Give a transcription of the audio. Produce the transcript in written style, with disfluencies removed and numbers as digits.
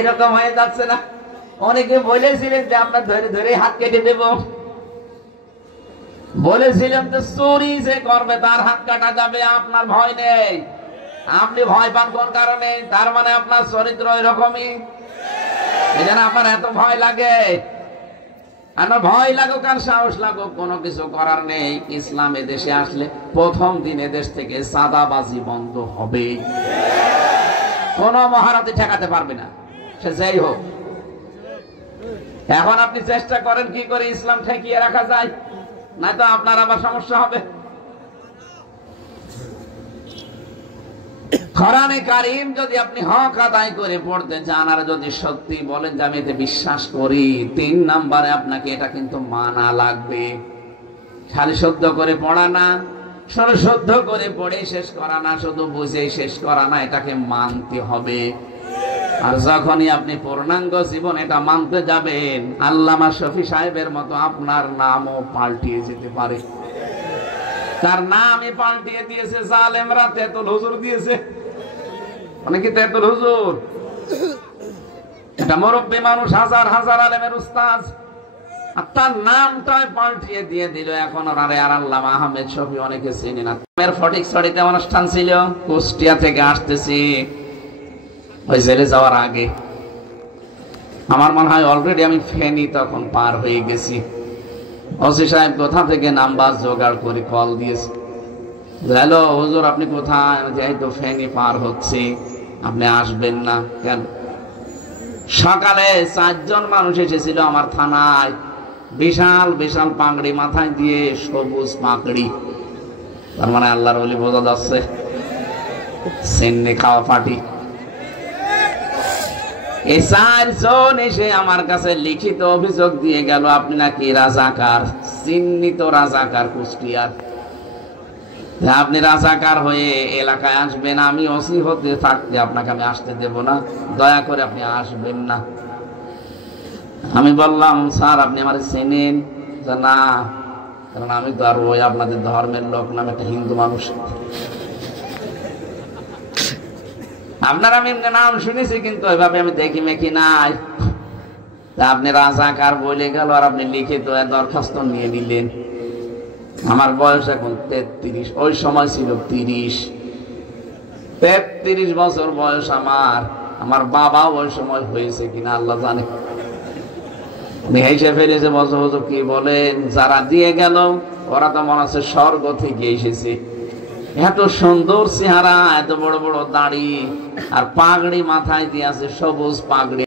এরকম হয়ে যাচ্ছে না? অনেকে বলেছিলেন যে আমরা ধরে ধরে হাত কেটে দেব, বলেছিলেন যে চুরি যে করবে তার হাত কাটা যাবে, আপনার ভয় নেই। আপনি ভয় পান কোন কারণে? তার মানে আপনার চরিত্র এরকমই, এই জন্য আপনার এত ভয় লাগে। আপনার ভয় লাগুক আর সাহস লাগুক, কোনো কিছু করার নেই। ইসলাম এদেশে আসলে প্রথম দিন এদেশ থেকে চাঁদাবাজি বন্ধ হবে, কোন মহারথী ঠেকাতে পারবে না, সে যাই হোক। এখন আপনি চেষ্টা করেন কি করে ইসলাম ঠেকিয়ে রাখা যায়, না তো আপনার আবার সমস্যা হবে। কোরআনে কারীম যদি আপনি হক আদায় করে পড়তে চান আর যদি সত্যি বলেন যে আমি এতে বিশ্বাস করি, 3 নম্বরে আপনাকে এটা কিন্তু মানা লাগবে। খালি শুদ্ধ করে পড়া না, শুধু শুদ্ধ করে পড়ে শেষ করা না, শুধু বুঝে শেষ করা না, এটাকে মানতে হবে। আর যখনই আপনি পূর্ণাঙ্গ জীবন এটা মানতে যাবেন, আল্লামা শফি সাহেবের মতো আপনার নামও পাল্টিয়ে যেতে পারে। তার নামই পাল্টিয়ে দিয়েছে জালেমরা, তেতুল হুজুর দিয়েছে। অনেকে তেতুল হুজুর, এটা মুরব্বী মানুষ, হাজার হাজার আলেমের উস্তাদ, আর তার নামটাই পাল্টিয়ে দিয়ে দিল। এখন ওনারে আর আল্লামা আহমেদ শফি অনেকে চিনি না। ফটিক ছড়িতে অনুষ্ঠান ছিল, কুষ্টিয়া থেকে আসতেছি, ওই জেলে যাওয়ার আগে আমার মনে হয় অলরেডি আমি ফেনী তখন পার হয়ে গেছি। ওসি সাহেব কোথা থেকে নাম্বার জোগাড় করে কল দিয়েছে, হ্যালো হুজুর আপনি কোথায়? যাই তো ফেনী পার হচ্ছে, আপনি আসবেন না কেন? সকালে 4 জন মানুষ এসেছিল আমার থানায়, বিশাল বিশাল পাগড়ি মাথায় দিয়ে, সবুজ পাগড়ি, তার মানে আল্লাহর ওলি বোঝা যাচ্ছে, সিন্নি খাওয়া পার্টি। এই 4 জন এসে আমার কাছে লিখিত অভিযোগ দিয়ে গেল, আপনি নাকি রাজাকার, চিহ্নিত রাজাকার কুষ্টিয়ার, আপনি রাজাকার হয়ে এলাকায় আসবেন, আমি ওসি হতে থাকতে আপনাকে আমি আসতে দেব না, দয়া করে আপনি আসবেন না। আমি বললাম স্যার আপনি আমার চেনেন? না, কারণ আমি তো আর ওই আপনাদের ধর্মের লোক না, আমি একটা হিন্দু মানুষ। আপনার আমি নাম শুনেছি কিন্তু ওইভাবে আমি দেখি মেখি নাই। তা আপনি রাজাকার বলে গেল আর আপনি লিখিত দরখাস্ত নিয়ে নিলেন। আমার বয়স এখন 33, ওই সময় ছিল 30। 33 বছর বয়স আমার বাবা ওই সময় হয়েছে কিনা আল্লাহ জানে। হেসে ফেলেছে, বছর কি বলেন, যারা দিয়ে গেল ওরা তো মনে হচ্ছে স্বর্গ থেকে এসেছে। এত সুন্দর চেহারা, এত বড় বড় দাড়ি, আর পাগড়ি মাথায় দিয়ে আছে, সবুজ পাগড়ি।